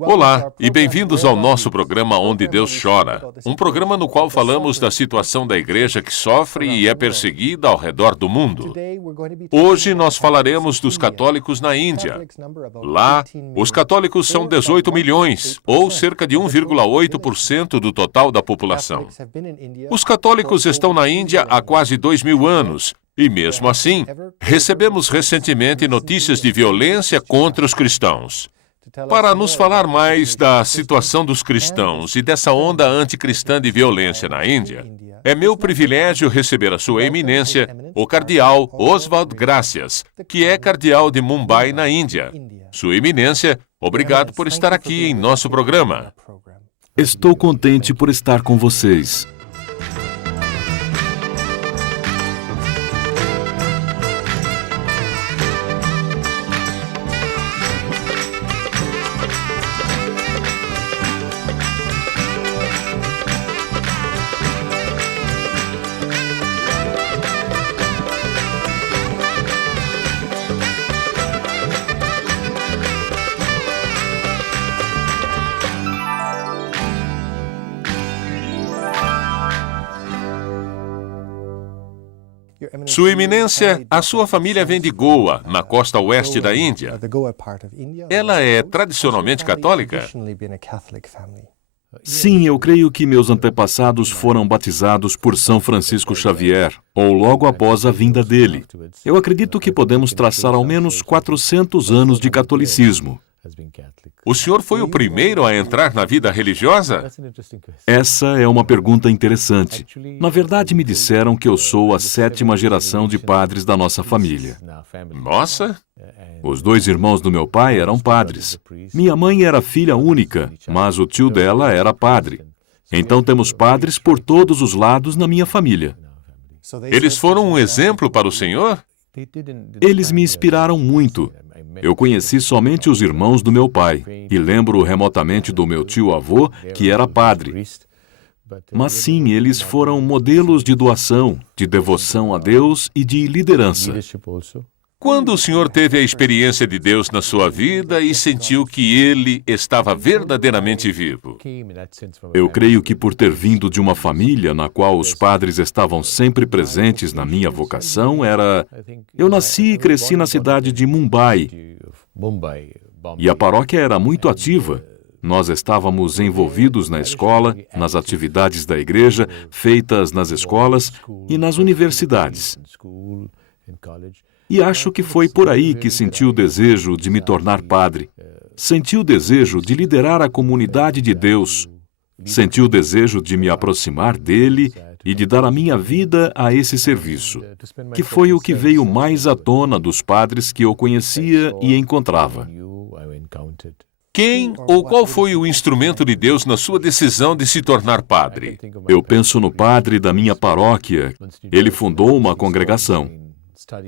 Olá e bem-vindos ao nosso programa Onde Deus Chora, um programa no qual falamos da situação da igreja que sofre e é perseguida ao redor do mundo. Hoje nós falaremos dos católicos na Índia. Lá, os católicos são 18 milhões, ou cerca de 1,8% do total da população. Os católicos estão na Índia há quase 2000 anos, e mesmo assim, recebemos recentemente notícias de violência contra os cristãos. Para nos falar mais da situação dos cristãos e dessa onda anticristã de violência na Índia, é meu privilégio receber a Sua Eminência, o Cardeal Oswald Gracias, que é cardeal de Mumbai, na Índia. Sua Eminência, obrigado por estar aqui em nosso programa. Estou contente por estar com vocês. Sua Eminência, a sua família vem de Goa, na costa oeste da Índia. Ela é tradicionalmente católica? Sim, eu creio que meus antepassados foram batizados por São Francisco Xavier, ou logo após a vinda dele. Eu acredito que podemos traçar ao menos 400 anos de catolicismo. O senhor foi o primeiro a entrar na vida religiosa? Essa é uma pergunta interessante. Na verdade, me disseram que eu sou a 7ª geração de padres da nossa família. Nossa! Os 2 irmãos do meu pai eram padres. Minha mãe era filha única, mas o tio dela era padre. Então temos padres por todos os lados na minha família. Eles foram um exemplo para o senhor? Eles me inspiraram muito. Eu conheci somente os irmãos do meu pai e lembro remotamente do meu tio-avô, que era padre. Mas sim, eles foram modelos de doação, de devoção a Deus e de liderança. Quando o senhor teve a experiência de Deus na sua vida e sentiu que Ele estava verdadeiramente vivo? Eu creio que por ter vindo de uma família na qual os padres estavam sempre presentes na minha vocação, Eu nasci e cresci na cidade de Mumbai, e a paróquia era muito ativa. Nós estávamos envolvidos na escola, nas atividades da igreja, feitas nas escolas e nas universidades. E acho que foi por aí que senti o desejo de me tornar padre. Senti o desejo de liderar a comunidade de Deus. Senti o desejo de me aproximar dele e de dar a minha vida a esse serviço, que foi o que veio mais à tona dos padres que eu conhecia e encontrava. Quem ou qual foi o instrumento de Deus na sua decisão de se tornar padre? Eu penso no padre da minha paróquia. Ele fundou uma congregação.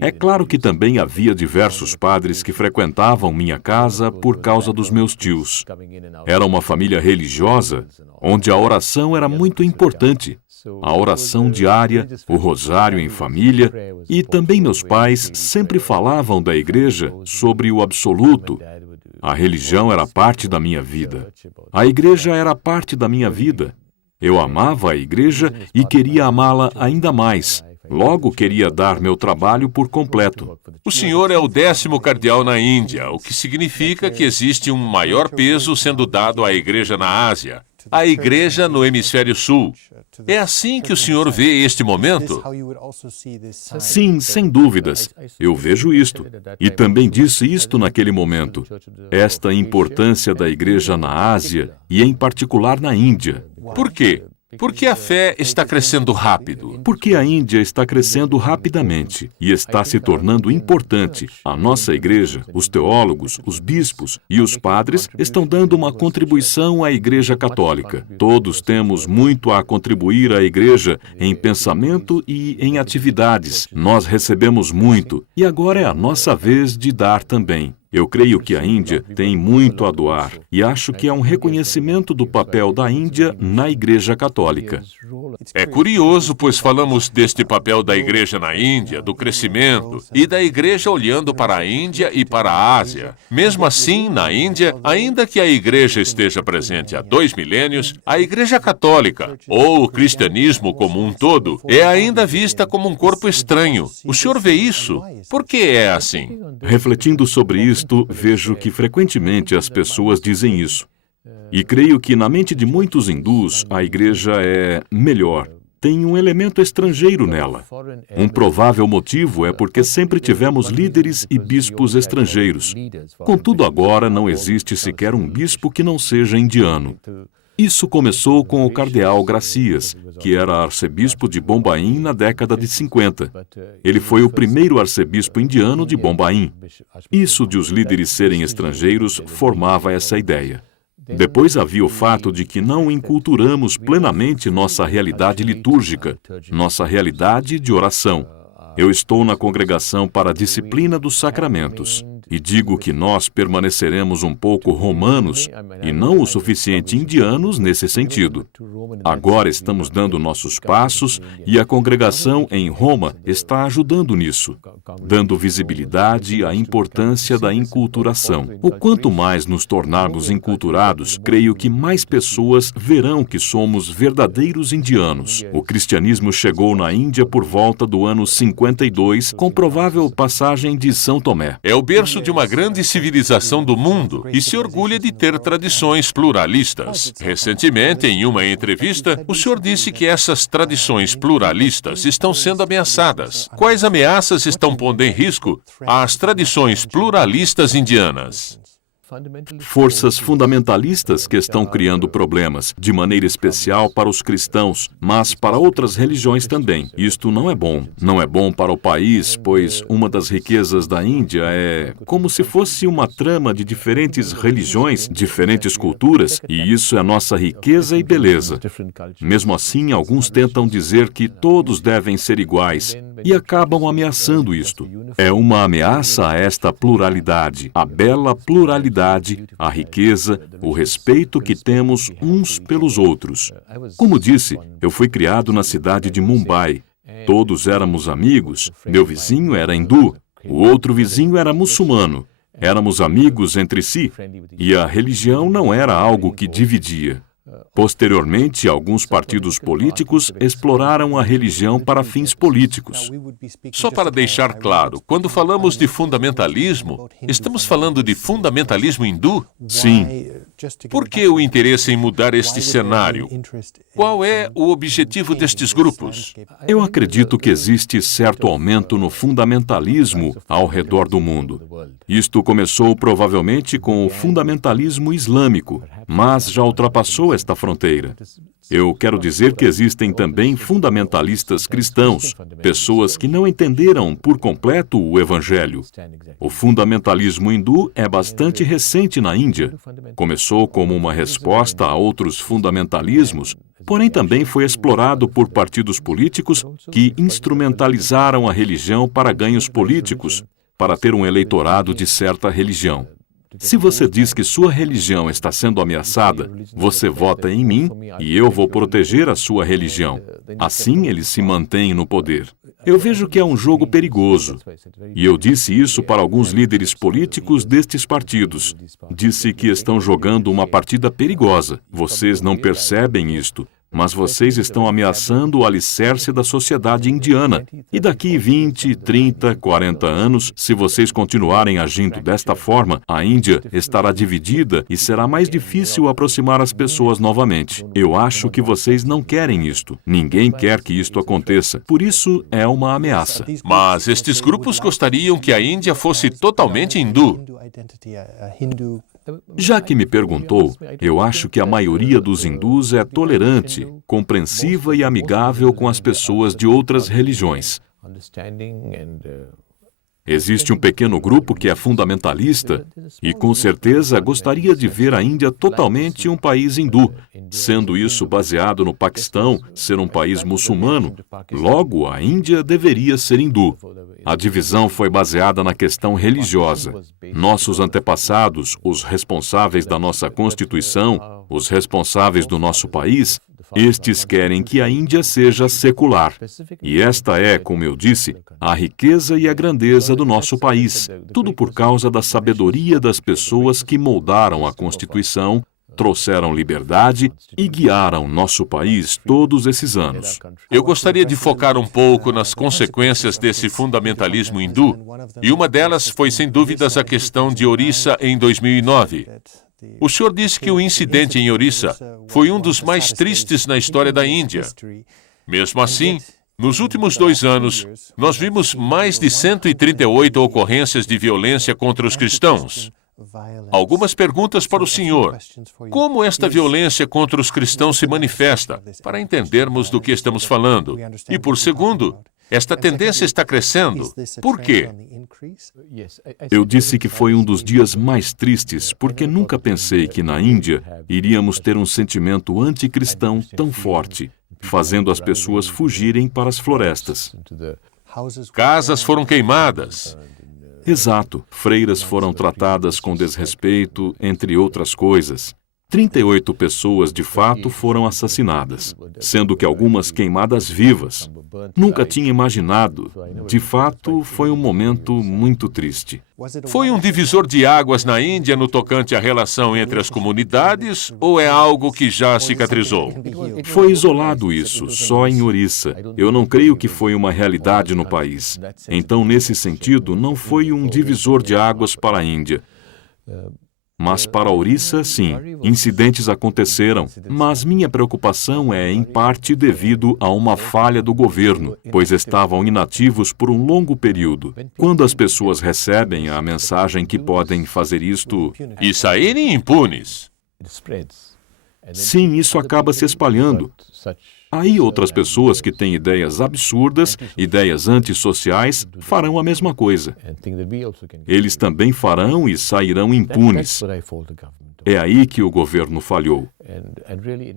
É claro que também havia diversos padres que frequentavam minha casa por causa dos meus tios. Era uma família religiosa, onde a oração era muito importante. A oração diária, o rosário em família, e também meus pais sempre falavam da igreja sobre o absoluto. A religião era parte da minha vida. A igreja era parte da minha vida. Eu amava a igreja e queria amá-la ainda mais. Logo, queria dar meu trabalho por completo. O senhor é o 10º cardeal na Índia, o que significa que existe um maior peso sendo dado à igreja na Ásia, à igreja no hemisfério sul. É assim que o senhor vê este momento? Sim, sem dúvidas. Eu vejo isto. E também disse isto naquele momento. Esta importância da igreja na Ásia e, em particular, na Índia. Por quê? Porque a fé está crescendo rápido. Porque a Índia está crescendo rapidamente e está se tornando importante. A nossa igreja, os teólogos, os bispos e os padres estão dando uma contribuição à Igreja Católica. Todos temos muito a contribuir à igreja em pensamento e em atividades. Nós recebemos muito e agora é a nossa vez de dar também. Eu creio que a Índia tem muito a doar e acho que é um reconhecimento do papel da Índia na Igreja Católica. É curioso, pois falamos deste papel da igreja na Índia, do crescimento, e da igreja olhando para a Índia e para a Ásia. Mesmo assim, na Índia, ainda que a igreja esteja presente há 2 milênios, a igreja católica, ou o cristianismo como um todo, é ainda vista como um corpo estranho. O senhor vê isso? Por que é assim? Refletindo sobre isto, vejo que frequentemente as pessoas dizem isso. E creio que na mente de muitos hindus, a igreja é melhor. Tem um elemento estrangeiro nela. Um provável motivo é porque sempre tivemos líderes e bispos estrangeiros. Contudo, agora não existe sequer um bispo que não seja indiano. Isso começou com o cardeal Gracias, que era arcebispo de Bombaim na década de 50. Ele foi o primeiro arcebispo indiano de Bombaim. Isso de os líderes serem estrangeiros formava essa ideia. Depois havia o fato de que não enculturamos plenamente nossa realidade litúrgica, nossa realidade de oração. Eu estou na congregação para a disciplina dos sacramentos e digo que nós permaneceremos um pouco romanos e não o suficiente indianos nesse sentido. Agora estamos dando nossos passos e a congregação em Roma está ajudando nisso, dando visibilidade à importância da enculturação. O quanto mais nos tornarmos enculturados, creio que mais pessoas verão que somos verdadeiros indianos. O cristianismo chegou na Índia por volta do ano 52, com provável passagem de São Tomé. É o berço de uma grande civilização do mundo e se orgulha de ter tradições pluralistas. Recentemente, em uma entrevista, o senhor disse que essas tradições pluralistas estão sendo ameaçadas. Quais ameaças estão pondo em risco as tradições pluralistas indianas? Forças fundamentalistas que estão criando problemas, de maneira especial para os cristãos, mas para outras religiões também. Isto não é bom. Não é bom para o país, pois uma das riquezas da Índia é como se fosse uma trama de diferentes religiões, diferentes culturas, e isso é nossa riqueza e beleza. Mesmo assim, alguns tentam dizer que todos devem ser iguais e acabam ameaçando isto. É uma ameaça a esta pluralidade, a bela pluralidade, a riqueza, o respeito que temos uns pelos outros. Como disse, eu fui criado na cidade de Mumbai. Todos éramos amigos. Meu vizinho era hindu, o outro vizinho era muçulmano. Éramos amigos entre si, e a religião não era algo que dividia. Posteriormente, alguns partidos políticos exploraram a religião para fins políticos. Só para deixar claro, quando falamos de fundamentalismo, estamos falando de fundamentalismo hindu? Sim. Por que o interesse em mudar este cenário? Qual é o objetivo destes grupos? Eu acredito que existe certo aumento no fundamentalismo ao redor do mundo. Isto começou provavelmente com o fundamentalismo islâmico, mas já ultrapassou esta fronteira. Eu quero dizer que existem também fundamentalistas cristãos, pessoas que não entenderam por completo o Evangelho. O fundamentalismo hindu é bastante recente na Índia. Começou como uma resposta a outros fundamentalismos, porém também foi explorado por partidos políticos que instrumentalizaram a religião para ganhos políticos, para ter um eleitorado de certa religião. Se você diz que sua religião está sendo ameaçada, você vota em mim e eu vou proteger a sua religião. Assim eles se mantêm no poder. Eu vejo que é um jogo perigoso. E eu disse isso para alguns líderes políticos destes partidos. Disse que estão jogando uma partida perigosa. Vocês não percebem isto. Mas vocês estão ameaçando o alicerce da sociedade indiana. E daqui 20, 30, 40 anos, se vocês continuarem agindo desta forma, a Índia estará dividida e será mais difícil aproximar as pessoas novamente. Eu acho que vocês não querem isto. Ninguém quer que isto aconteça. Por isso, é uma ameaça. Mas estes grupos gostariam que a Índia fosse totalmente hindu. Já que me perguntou, eu acho que a maioria dos hindus é tolerante, compreensiva e amigável com as pessoas de outras religiões. Existe um pequeno grupo que é fundamentalista e, com certeza, gostaria de ver a Índia totalmente um país hindu, sendo isso baseado no Paquistão ser um país muçulmano. Logo, a Índia deveria ser hindu. A divisão foi baseada na questão religiosa. Nossos antepassados, os responsáveis da nossa Constituição, os responsáveis do nosso país, Estes querem que a Índia seja secular. E esta é, como eu disse, a riqueza e a grandeza do nosso país. Tudo por causa da sabedoria das pessoas que moldaram a Constituição, trouxeram liberdade e guiaram nosso país todos esses anos. Eu gostaria de focar um pouco nas consequências desse fundamentalismo hindu, e uma delas foi, sem dúvidas, a questão de Orissa em 2009. O senhor disse que o incidente em Orissa foi um dos mais tristes na história da Índia. Mesmo assim, nos últimos 2 anos, nós vimos mais de 138 ocorrências de violência contra os cristãos. Algumas perguntas para o senhor. Como esta violência contra os cristãos se manifesta, para entendermos do que estamos falando? E por segundo, esta tendência está crescendo. Por quê? Eu disse que foi um dos dias mais tristes, porque nunca pensei que na Índia iríamos ter um sentimento anticristão tão forte, fazendo as pessoas fugirem para as florestas. Casas foram queimadas. Exato. Freiras foram tratadas com desrespeito, entre outras coisas. 38 pessoas, de fato, foram assassinadas, sendo que algumas queimadas vivas. Nunca tinha imaginado. De fato, foi um momento muito triste. Foi um divisor de águas na Índia no tocante à relação entre as comunidades, ou é algo que já cicatrizou? Foi isolado isso, só em Orissa. Eu não creio que foi uma realidade no país. Então, nesse sentido, não foi um divisor de águas para a Índia. Mas para Orissa, sim, incidentes aconteceram, mas minha preocupação é, em parte, devido a uma falha do governo, pois estavam inativos por um longo período. Quando as pessoas recebem a mensagem que podem fazer isto e saírem impunes. Sim, isso acaba se espalhando. Aí outras pessoas que têm ideias absurdas, ideias antissociais, farão a mesma coisa. Eles também farão e sairão impunes. É aí que o governo falhou.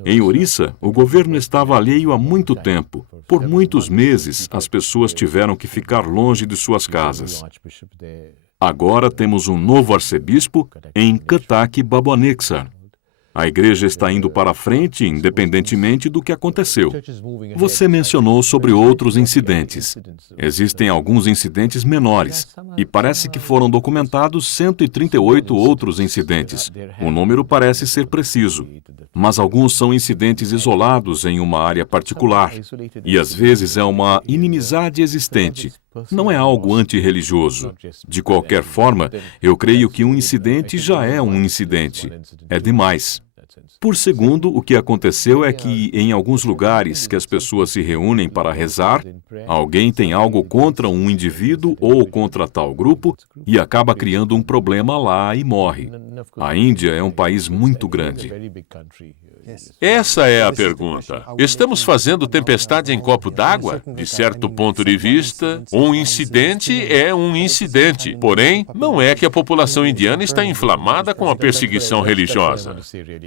Em Orissa, o governo estava alheio há muito tempo. Por muitos meses, as pessoas tiveram que ficar longe de suas casas. Agora temos um novo arcebispo em Cuttack Bhubaneswar. A igreja está indo para frente, independentemente do que aconteceu. Você mencionou sobre outros incidentes. Existem alguns incidentes menores, e parece que foram documentados 138 outros incidentes. O número parece ser preciso, mas alguns são incidentes isolados em uma área particular, e às vezes é uma inimizade existente. Não é algo antirreligioso. De qualquer forma, eu creio que um incidente já é um incidente. É demais. Por segundo, o que aconteceu é que, em alguns lugares que as pessoas se reúnem para rezar, alguém tem algo contra um indivíduo ou contra tal grupo e acaba criando um problema lá e morre. A Índia é um país muito grande. Essa é a pergunta. Estamos fazendo tempestade em copo d'água? De certo ponto de vista, um incidente é um incidente. Porém, não é que a população indiana está inflamada com a perseguição religiosa.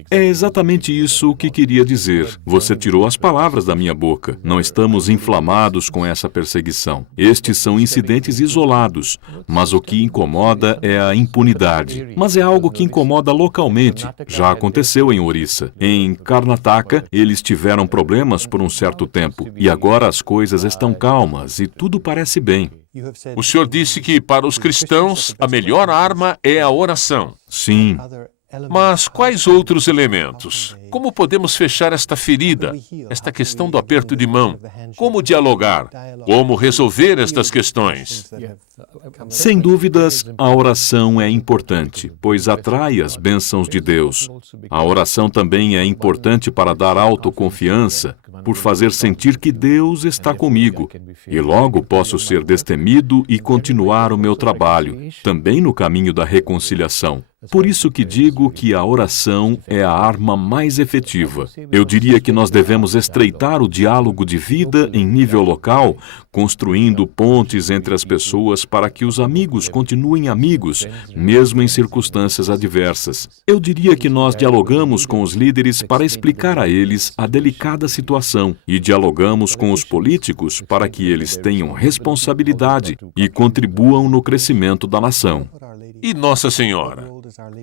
É exatamente isso que queria dizer. Você tirou as palavras da minha boca. Não estamos inflamados com essa perseguição. Estes são incidentes isolados, mas o que incomoda é a impunidade. Mas é algo que incomoda localmente. Já aconteceu em Orissa. Em Karnataka, eles tiveram problemas por um certo tempo, e agora as coisas estão calmas e tudo parece bem. O senhor disse que, para os cristãos, a melhor arma é a oração. Sim. Mas quais outros elementos? Como podemos fechar esta ferida, esta questão do aperto de mão? Como dialogar? Como resolver estas questões? Sem dúvidas, a oração é importante, pois atrai as bênçãos de Deus. A oração também é importante para dar autoconfiança, por fazer sentir que Deus está comigo, e logo posso ser destemido e continuar o meu trabalho, também no caminho da reconciliação. Por isso que digo que a oração é a arma mais efetiva. Eu diria que nós devemos estreitar o diálogo de vida em nível local, construindo pontes entre as pessoas para que os amigos continuem amigos, mesmo em circunstâncias adversas. Eu diria que nós dialogamos com os líderes para explicar a eles a delicada situação e dialogamos com os políticos para que eles tenham responsabilidade e contribuam no crescimento da nação. E Nossa Senhora?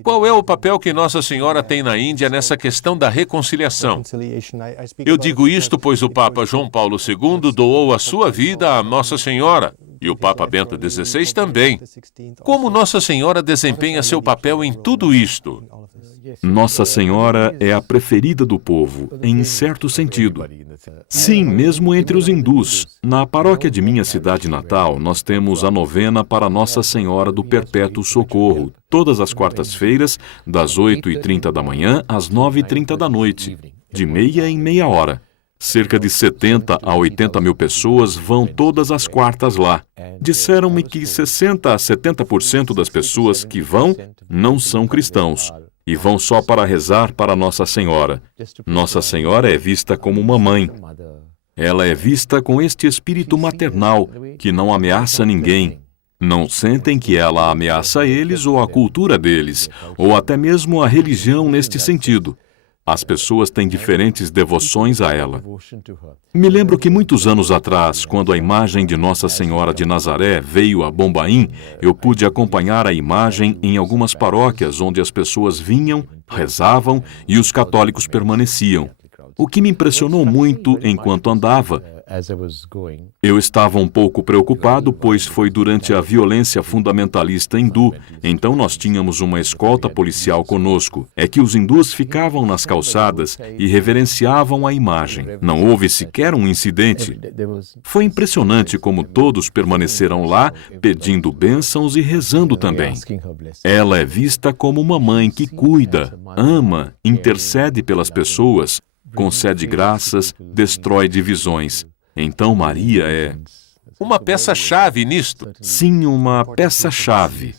Qual é o papel que Nossa Senhora tem na Índia nessa questão da reconciliação? Eu digo isto pois o Papa João Paulo II doou a sua vida a Nossa Senhora, e o Papa Bento XVI também. Como Nossa Senhora desempenha seu papel em tudo isto? Nossa Senhora é a preferida do povo, em certo sentido. Sim, mesmo entre os hindus. Na paróquia de minha cidade natal, nós temos a novena para Nossa Senhora do Perpétuo Socorro, todas as quartas-feiras, das 8h30 da manhã às 9h30 da noite, de meia em meia hora. Cerca de 70 a 80 mil pessoas vão todas as quartas lá. Disseram-me que 60 a 70% das pessoas que vão não são cristãos e vão só para rezar para Nossa Senhora. Nossa Senhora é vista como uma mãe. Ela é vista com este espírito maternal que não ameaça ninguém. Não sentem que ela ameaça eles ou a cultura deles, ou até mesmo a religião neste sentido. As pessoas têm diferentes devoções a ela. Me lembro que muitos anos atrás, quando a imagem de Nossa Senhora de Nazaré veio a Bombaim, eu pude acompanhar a imagem em algumas paróquias onde as pessoas vinham, rezavam e os católicos permaneciam. O que me impressionou muito enquanto andava, eu estava um pouco preocupado, pois foi durante a violência fundamentalista hindu, então nós tínhamos uma escolta policial conosco. É que os hindus ficavam nas calçadas e reverenciavam a imagem. Não houve sequer um incidente. Foi impressionante como todos permaneceram lá, pedindo bênçãos e rezando também. Ela é vista como uma mãe que cuida, ama, intercede pelas pessoas, concede graças, destrói divisões. Então Maria é uma peça-chave nisto. Sim, uma peça-chave.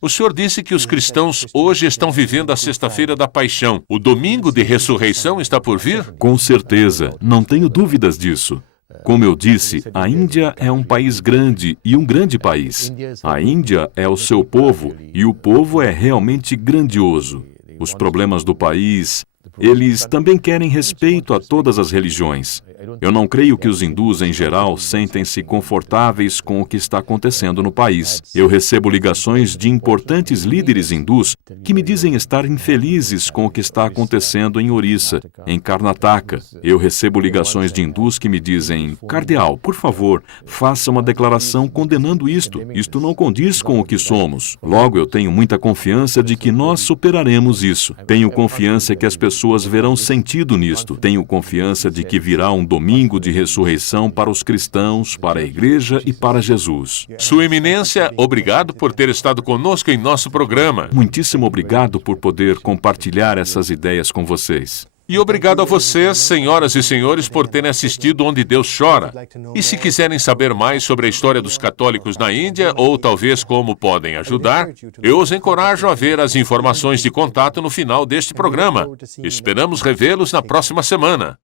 O senhor disse que os cristãos hoje estão vivendo a Sexta-feira da Paixão. O domingo de ressurreição está por vir? Com certeza, não tenho dúvidas disso. Como eu disse, a Índia é um país grande e um grande país. A Índia é o seu povo e o povo é realmente grandioso. Os problemas do país, eles também querem respeito a todas as religiões. Eu não creio que os hindus, em geral, sentem-se confortáveis com o que está acontecendo no país. Eu recebo ligações de importantes líderes hindus que me dizem estar infelizes com o que está acontecendo em Orissa, em Karnataka. Eu recebo ligações de hindus que me dizem: Cardeal, por favor, faça uma declaração condenando isto. Isto não condiz com o que somos. Logo, eu tenho muita confiança de que nós superaremos isso. Tenho confiança que as pessoas verão sentido nisto. Tenho confiança de que virá um domingo de ressurreição para os cristãos, para a Igreja e para Jesus. Sua Eminência, obrigado por ter estado conosco em nosso programa. Muitíssimo obrigado por poder compartilhar essas ideias com vocês. E obrigado a vocês, senhoras e senhores, por terem assistido Onde Deus Chora. E se quiserem saber mais sobre a história dos católicos na Índia, ou talvez como podem ajudar, eu os encorajo a ver as informações de contato no final deste programa. Esperamos revê-los na próxima semana.